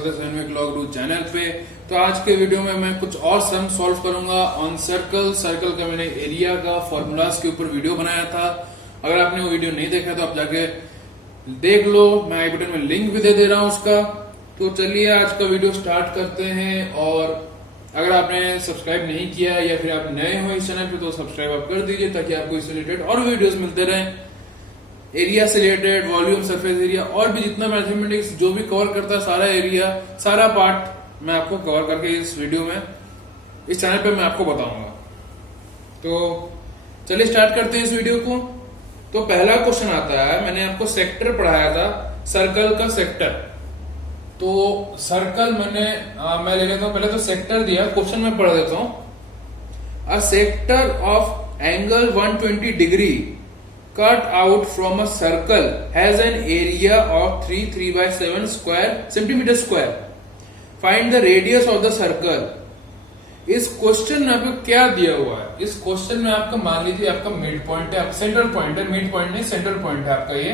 स्वागत है सैनविक log do channel पे। तो आज के वीडियो में मैं कुछ और सम सॉल्व करूंगा ऑन सर्कल का मैंने एरिया का फॉर्मूलाज के ऊपर वीडियो बनाया था। अगर आपने वो वीडियो नहीं देखा तो आप जाके देख लो, मैं आई बटन में लिंक भी दे रहा हूं उसका। तो चलिए आज का वीडियो स्टार्ट करते हैं। और अगर आपने सब्सक्राइब नहीं किया या फिर आप नए हो इस चैनल पे तो सब्सक्राइब आप कर दीजिए ताकि आपको इससे रिलेटेड और वीडियोस मिलते रहें, एरिया से रिलेटेड, वॉल्यूम, सरफेस एरिया और भी जितना मैथमेटिक्स जो भी कवर करता है सारा एरिया, सारा पार्ट मैं आपको कवर करके इस वीडियो में इस चैनल पे मैं आपको बताऊंगा। तो चलिए स्टार्ट करते हैं इस वीडियो को। तो पहला क्वेश्चन आता है, मैंने आपको सेक्टर पढ़ाया था, सर्कल का सेक्टर। तो सर्कल मैं ले लेता हूं, पहले तो सेक्टर दिया, क्वेश्चन में पढ़ देता हूं। A sector of angle 120 degree cut out from a circle has an area of 3/7 centimeter square. Find the radius of the circle. इस क्वेश्चन में आपको क्या दिया हुआ है? इस क्वेश्चन में आपका मान लीजिए आपका मिड पॉइंट है, सेंट्रल पॉइंट है, मिड पॉइंट नहीं सेंट्रल पॉइंट है आपका ये।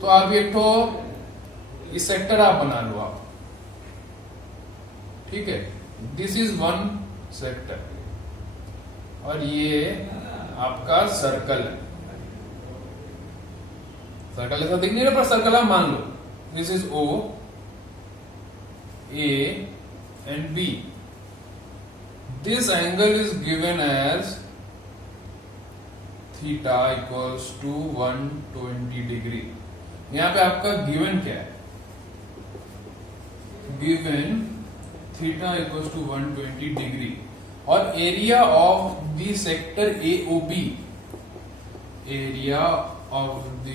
तो आप एक तो इस सेक्टर आप बना लो आप, ठीक है। दिस इज वन सेक्टर और ये आपका सर्कल है। सर्कल ऐसा दिख नहीं रहा पर सर्कल आप मान लो। This is O, A and B. This angle is given as theta equals to 120 degree. यहां पे आपका गिवन क्या है? Given theta equals to 120 degree और area of the sector A O B, area of the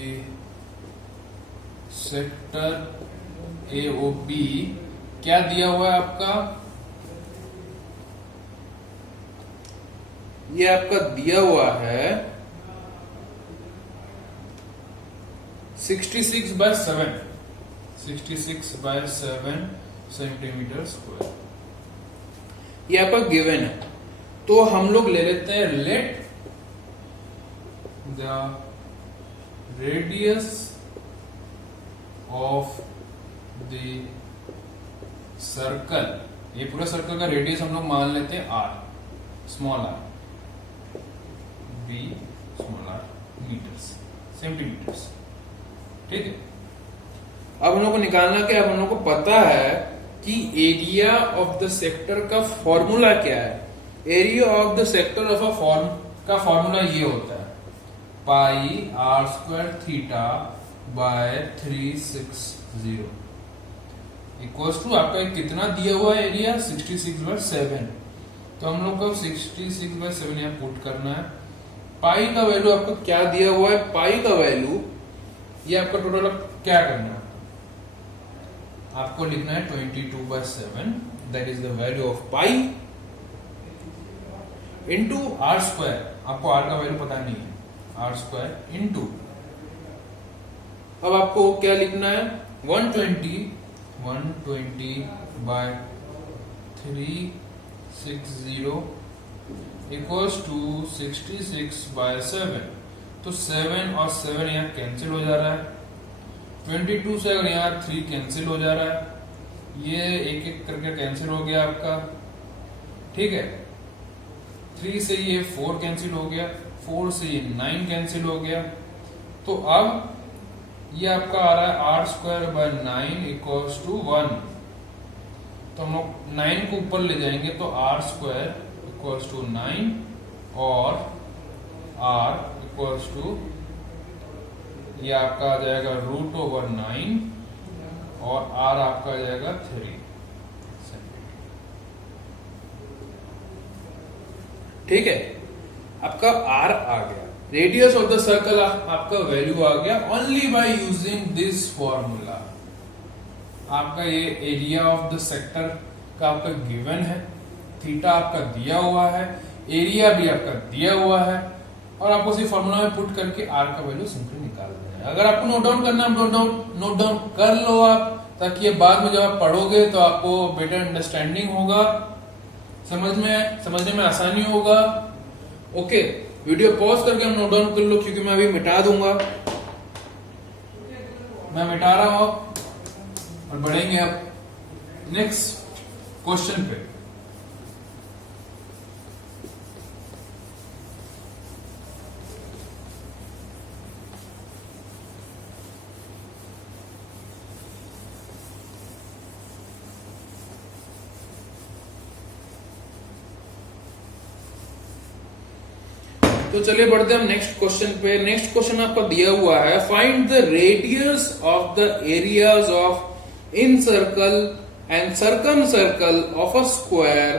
sector A O B क्या दिया हुआ है आपका? ये आपका दिया हुआ है 66/7 सेंटीमीटर स्क्वायर। ये आपका गिवन है। तो हम लोग ले लेते हैं let the radius of the circle. ये पूरा सर्कल का रेडियस हम लोग मान लेते हैं R, small R, be small R, metres, centimetres, ठीक है। अब हम लोग को निकालना क्या? अब हम लोग को पता है कि एरिया ऑफ द सेक्टर का फॉर्मूला क्या है। Area of the sector of a form का फॉर्मूला ये होता है pi are square theta by 360 equals to आपका कितना दिया हुआ है एरिया 66/7। तो हम लोग को 66/7 यहाँ पुट करना है। पाई का वैल्यू आपको क्या दिया हुआ है? पाई का वैल्यू ये आपका टोटल क्या करना है? आपको लिखना है 22/7, that is the value of pi into R square. आपको आर का वैल्यू पता नहीं है, आर स्क्वायर इंटू, अब आपको क्या लिखना है? 120 बाय 360 इक्वल्स टू 66/7। तो 7 और 7 यहाँ कैंसिल हो जा रहा है। 22 से अगर यहाँ 3 कैंसिल हो जा रहा है, ये एक एक करके कैंसिल हो गया आपका, ठीक है। 3 से ये 4 कैंसिल हो गया, 4 से ये 9 कैंसिल हो गया। तो अब ये आपका आ रहा है R square by 9 equals to 1। तो हम लोग 9 को ऊपर ले जाएंगे तो आर स्क्वायर इक्वल्स टू 9 और आर इक्वल्स टू ये आपका आ जाएगा √9 और आर आपका आ जाएगा 3 ठीक है। आपका आर आ गया, रेडियस ऑफ द सर्कल आपका वैल्यू आ गया only by using this formula. आपका ये एरिया ऑफ द सेक्टर का आपका गिवन है, थीटा आपका दिया हुआ है, एरिया भी आपका दिया हुआ है और आपको इसी फॉर्मूला में पुट करके आर का वैल्यू सिंपली निकाल देना है। अगर आपको नोट डाउन करना है नोट डाउन कर लो आप, ताकि ये बाद में जब आप पढ़ोगे तो आपको बेटर अंडरस्टैंडिंग होगा, समझने में आसानी होगा। ओके, वीडियो पॉज करके हम नोट डाउन कर लो क्योंकि मैं अभी मिटा दूंगा। मैं मिटा रहा हूं और बढ़ेंगे अब। नेक्स्ट क्वेश्चन पे। तो चलिए बढ़ते हैं हम नेक्स्ट क्वेश्चन पे। नेक्स्ट क्वेश्चन आपका दिया हुआ है, find the radius of the areas of in circle and circum circle of a square.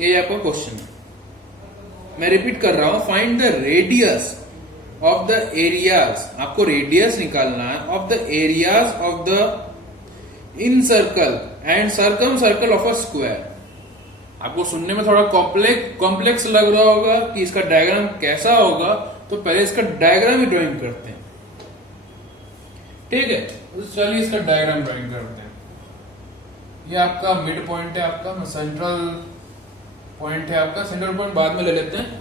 ये आपका क्वेश्चन है, मैं रिपीट कर रहा हूं, find the radius of the areas, आपको रेडियस निकालना है, of the areas of the in circle and circum circle of a square. आपको सुनने में थोड़ा कॉम्प्लेक्स लग रहा होगा कि इसका डायग्राम कैसा होगा, तो पहले इसका डायग्राम ही ड्राइंग करते हैं, ठीक है। तो चलिए इसका डायग्राम ड्राइंग करते हैं। ये आपका मिड पॉइंट है, आपका सेंट्रल पॉइंट है, आपका सेंट्रल पॉइंट बाद में ले लेते हैं।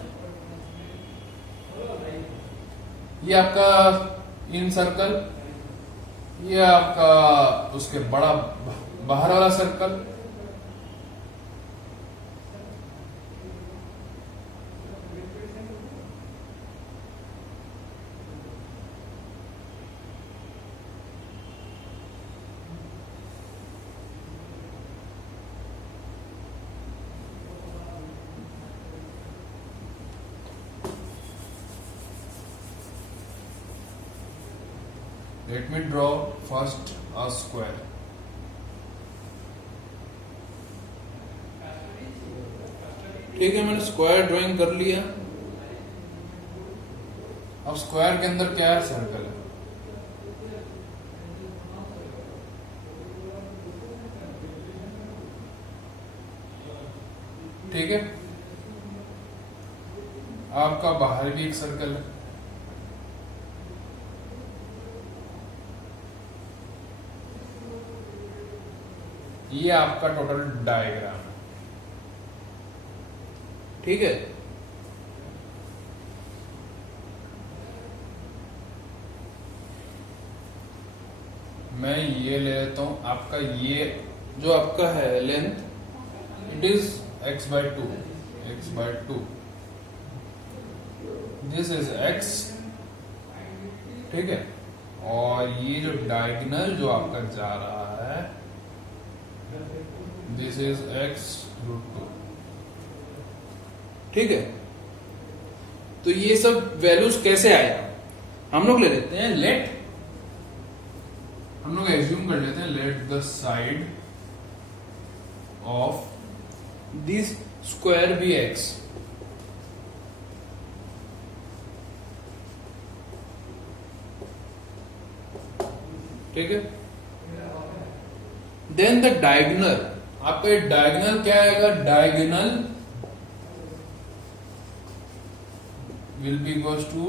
ये आपका इन सर्कल, ये आपका उसके बड़ा बाहर वाला circle, let me draw first a square। ठीक है, मैंने स्क्वायर ड्राइंग कर लिया। अब स्क्वायर के अंदर क्या है, सर्कल है। ठीक है, आपका बाहर भी एक सर्कल है, ये आपका टोटल डायग्राम है, ठीक है। मैं ये ले लेता हूं, आपका ये जो आपका है length, it is x/2, x/2, this is x, ठीक है। और ये जो डायगोनल जो आपका जा रहा है, दिस इज x√2, ठीक है। तो ये सब वैल्यूज कैसे आया, हम लोग ले लेते हैं, हम लोग एज्यूम कर लेते हैं, let the side of this square be x, ठीक है। देन द डायगोनल, आपका ये डायगोनल क्या आएगा, diagonal will be equals to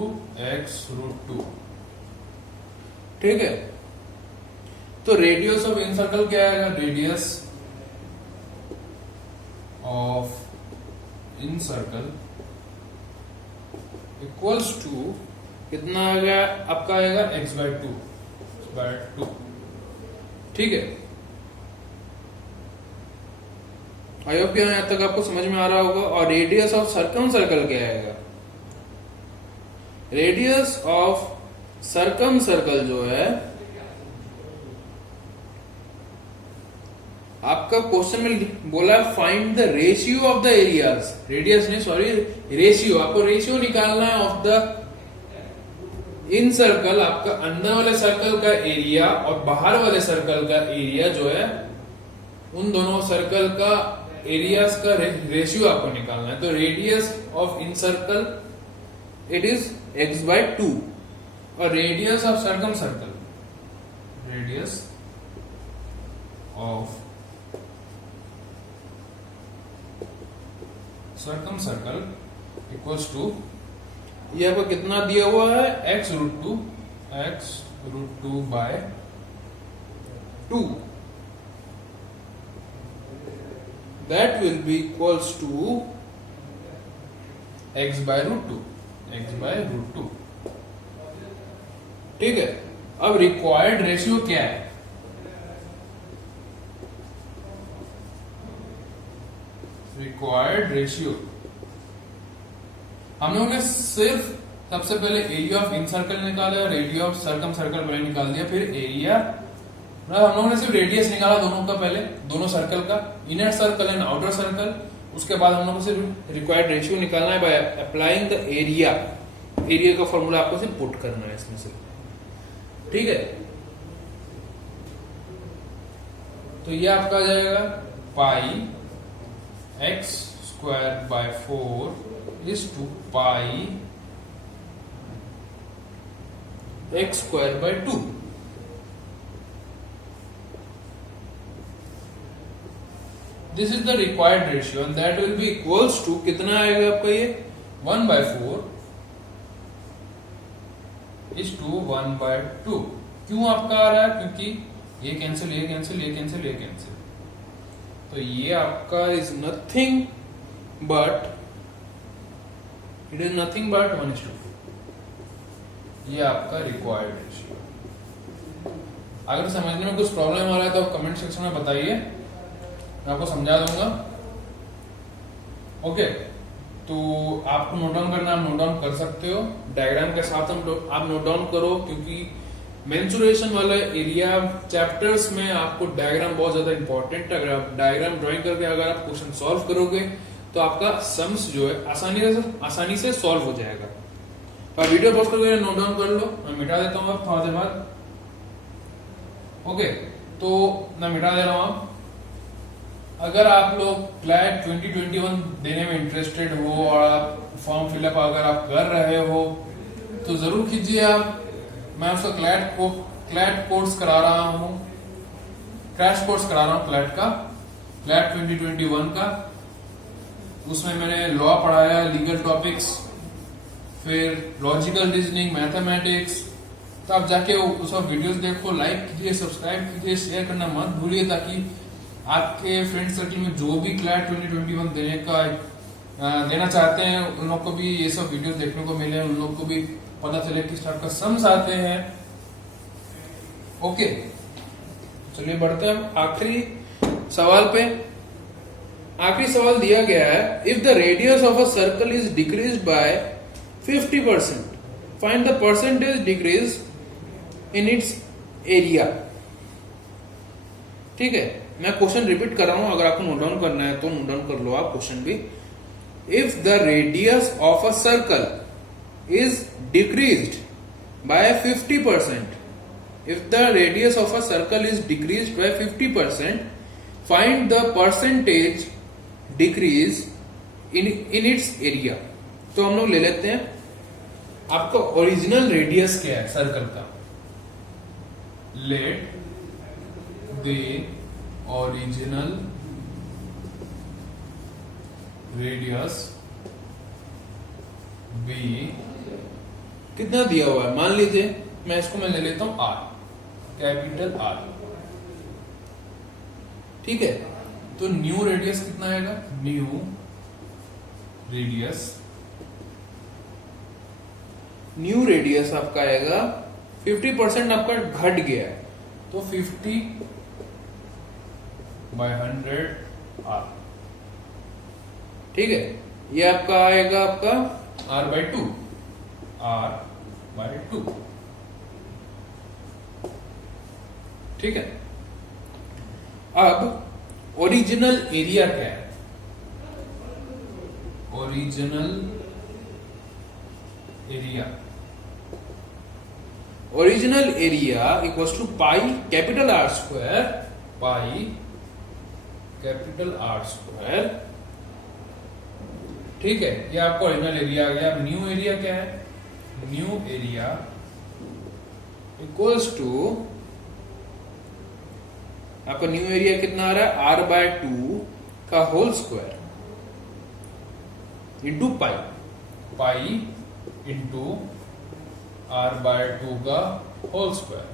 x√2, ठीक है। तो रेडियस ऑफ इन सर्कल क्या आएगा, radius of incircle equals to कितना आ गया, आपका आएगा x/2, ठीक है। आई होप यहां तक आपको समझ में आ रहा होगा। और रेडियस ऑफ सर्कम सर्कल क्या आएगा, रेडियस ऑफ सर्कम सर्कल जो है, आपका क्वेश्चन में बोला find the ratio of the areas, radius नहीं सॉरी रेशियो, आपको रेशियो निकालना है ऑफ द इन सर्कल, आपका अंदर वाले सर्कल का एरिया और बाहर वाले सर्कल का एरिया जो है, उन दोनों सर्कल का एरियाज का रेशियो आपको निकालना है। तो radius of incircle it is x/2 और radius of circumcircle, radius of circumcircle equals to, ये आपको कितना दिया हुआ है, x√2, x√2/2, that will be equals to x/√2, x/√2, ठीक है। अब रिक्वायर्ड रेशियो क्या है, रिक्वायर्ड रेशियो। हम लोगों ने सिर्फ सबसे पहले एरिया ऑफ इन सर्कल निकाला, रेडियस ऑफ सर्कम सर्कल पहले निकाल दिया, फिर एरिया, हम लोगों ने सिर्फ रेडियस निकाला दोनों का, पहले दोनों सर्कल का, inner circle and outer circle. उसके बाद हम लोगों को सिर्फ रिक्वायर्ड रेशियो निकालना है by applying the area. Area का फॉर्मूला आपको सिर्फ पुट करना है इसमें से, ठीक है। तो ये आपका आ जाएगा pi x square by 4 is to pi x square by 2। This is the required ratio and that will be equals to, कितना आएगा आपका ये 1/4 इज टू 1/2। क्यों आपका आ रहा है? क्योंकि ये कैंसिल, ये कैंसिल, ये कैंसिल, ये कैंसिल, तो ये आपका is nothing but, it is nothing but 1:2। ये आपका रिक्वायर्ड रेशियो। अगर समझने में कुछ प्रॉब्लम आ रहा है तो आप कमेंट सेक्शन में बताइए, मैं आपको समझा दूंगा। ओके, तो आपको नोट डाउन करना, आप नोट डाउन कर सकते हो डायग्राम के साथ, आप नोट डाउन करो, क्योंकि मेंसुरेशन वाला एरिया चैप्टर्स में आपको डायग्राम बहुत ज्यादा इंपॉर्टेंट है। अगर आप डायग्राम ड्राइंग करके अगर आप क्वेश्चन सॉल्व करोगे तो आपका सम्स जो है आसानी से सॉल्व हो जाएगा। आप वीडियो पॉज करके नोट डाउन कर लो, मैं मिटा देता हूँ अब थोड़ा देर बाद। ओके, तो मैं मिटा दे रहा हूँ। अगर आप लोग क्लैट 2021 देने में इंटरेस्टेड हो और आप फॉर्म फिलअप अगर आप कर रहे हो तो जरूर कीजिए आप। मैं उसका क्लैट कोर्स करा रहा हूँ, क्रैश कोर्स करा रहा हूँ क्लैट का, क्लैट 2021 का। उसमें मैंने लॉ पढ़ाया, लीगल टॉपिक्स, फिर लॉजिकल रीजनिंग, मैथमेटिक्स। तो आप जाके उस वीडियोस देखो, लाइक कीजिए, सब्सक्राइब कीजिए, शेयर करना मत भूलिए, ताकि आपके फ्रेंड सर्कल में जो भी क्लैट 2021 देना चाहते हैं उन लोग को भी ये सब वीडियोस देखने को मिले, उन लोग को भी पता चले किस टाइप का सम्स आते हैं। ओके, चलिए बढ़ते हैं आखिरी सवाल पे। आखिरी सवाल दिया गया है, if the radius of a circle is decreased bye 50%, find the percentage decrease in its area. ठीक है, मैं क्वेश्चन रिपीट कर रहा हूं, अगर आपको नोट डाउन करना है तो नोट डाउन कर लो आप क्वेश्चन भी। If the radius of a circle is decreased by 50%, if the radius of a circle is decreased by 50%, find the percentage decrease in its area। तो हम लोग ले लेते हैं, आपका ओरिजिनल रेडियस क्या है सर्कल का। Let the original radius be, कितना दिया हुआ है, मान लीजिए मैं इसको मैं ले लेता हूं आर, कैपिटल आर। ठीक है, तो न्यू रेडियस कितना आएगा, न्यू रेडियस आपका आएगा 50% आपका घट गया है, तो 50/100 आर। ठीक है, ये आपका आएगा आपका r/2, r/2। ठीक है, अब ओरिजिनल एरिया क्या है, original area equals to pi capital R square, pi capital R square. ठीक है, ये आपका ओरिजिनल एरिया आ गया। अब न्यू एरिया क्या है, न्यू एरिया इक्वल्स टू, आपका न्यू एरिया कितना आ रहा है, r/2 का whole square into pi, pi into r/2 का whole square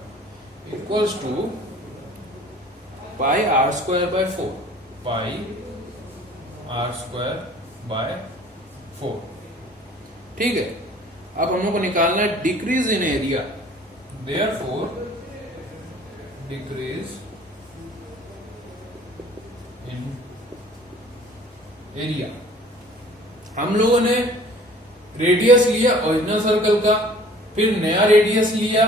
equals to pi r²/4, pi r²/4। ठीक है, अब हम लोग को निकालना है decrease in area, therefore decrease in area. हम लोगों ने रेडियस लिया ओरिजिनल सर्कल का, फिर नया रेडियस लिया,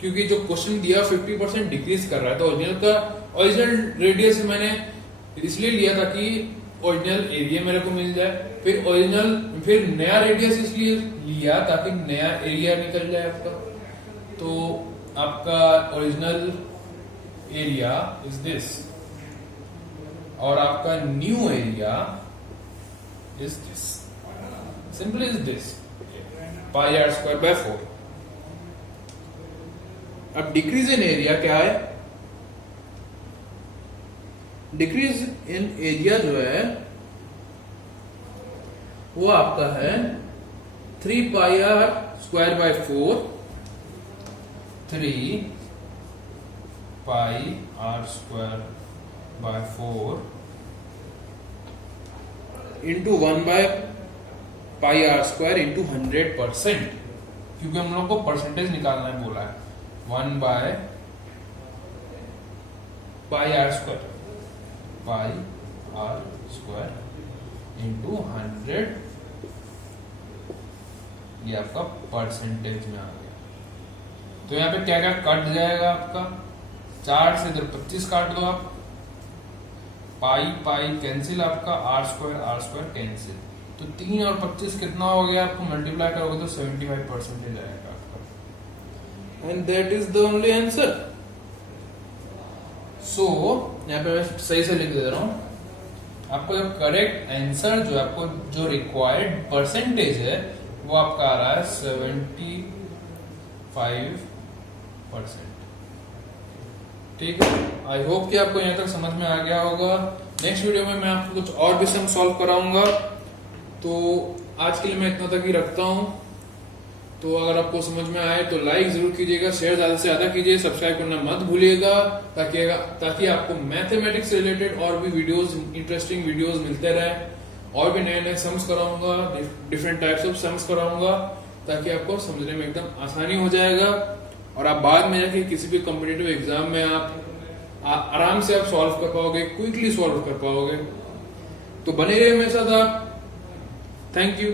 क्योंकि जो क्वेश्चन दिया 50% डिक्रीज कर रहा है, तो ओरिजिनल रेडियस मैंने इसलिए लिया था कि ओरिजिनल एरिया मेरे को मिल जाए। फिर नया रेडियस इसलिए लिया ताकि नया एरिया निकल जाए आपका। तो आपका ओरिजिनल एरिया इज दिस और आपका new area is this, simple is this, pi are square by 4। अब डिक्रीज इन एरिया क्या है? डिक्रीज इन एरिया जो है वो आपका है 3 pi are square by 4, 3 pi are square by 4 into 1 by pi are square into 100%, क्योंकि हम लोग को परसेंटेज निकालना है बोला है। 1 by pi are square into 100, ये आपका परसेंटेज में आ गया। तो यहाँ पे क्या क्या कट जाएगा आपका? 4 से इधर 25 काट दो आप, पाई कैंसिल, आपका आर स्क्वायर कैंसिल, तो 3 और 25 कितना हो गया? आपको मल्टीप्लाई करोगे तो 75% आएगा आपका, and that is the only answer. So यहाँ पे मैं सही से लिख दे रहा हूं, आपको जो करेक्ट आंसर जो आपको जो रिक्वायर्ड परसेंटेज है वो आपका आ रहा है 75%। ठीक है, आई होप कि आपको यहाँ तक समझ में आ गया होगा। नेक्स्ट वीडियो में मैं आपको कुछ और भी सम सॉल्व कराऊंगा। तो आज के लिए मैं इतना तक ही रखता हूं। तो अगर आपको समझ में आए तो लाइक जरूर कीजिएगा, शेयर ज्यादा से ज्यादा कीजिए, सब्सक्राइब करना मत भूलिएगा, ताकि आपको मैथमेटिक्स से रिलेटेड और भी वीडियोस, इंटरेस्टिंग वीडियोस मिलते रहे। और भी नए नए सम्स कराऊंगा, डिफरेंट टाइप्स ऑफ सम्स कराऊंगा, ताकि आपको समझने में एकदम आसानी हो जाएगा और आप बाद में जाके किसी भी कॉम्पिटिटिव एग्जाम में आप आराम से आप सॉल्व कर पाओगे, क्विकली सॉल्व कर पाओगे। तो बने रहिए मेरे साथ आप। Thank you.